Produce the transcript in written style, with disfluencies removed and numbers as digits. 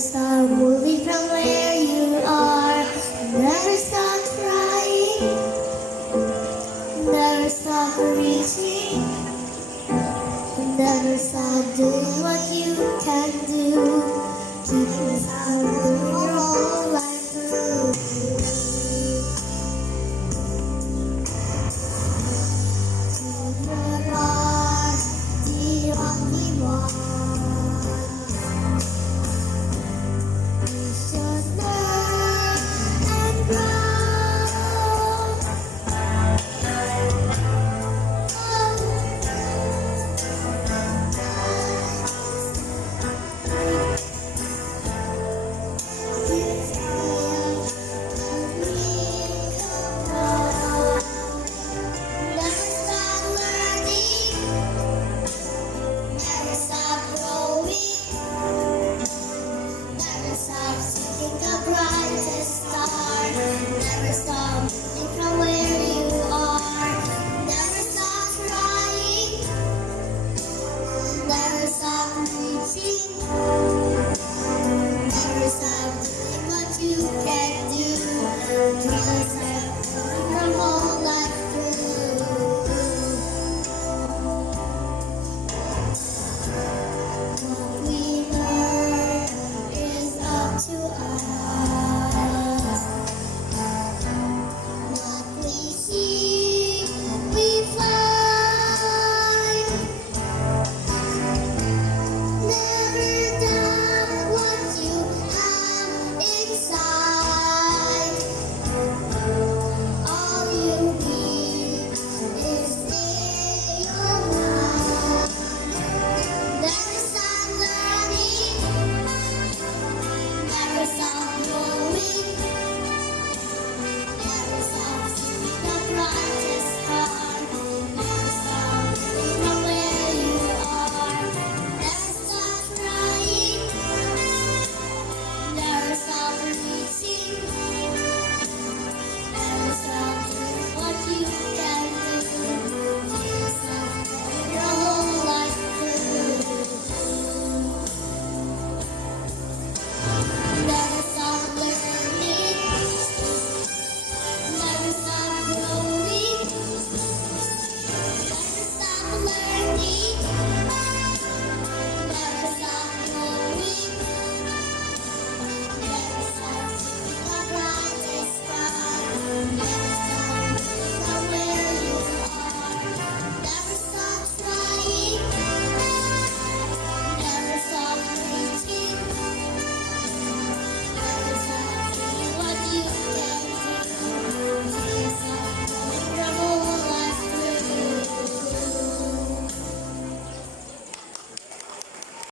stop moving from where you are. Never stop trying. Never stop reaching. Never stop doing what you can do. Keep yourself doing your whole life through. Your heart, the only one. You should learn and grow. Never stop learning. Never stop growing. Never stop seeking the brightest star. Never stop moving from where you are. Never stop trying. Never stop reaching. Never stop doing what you can do.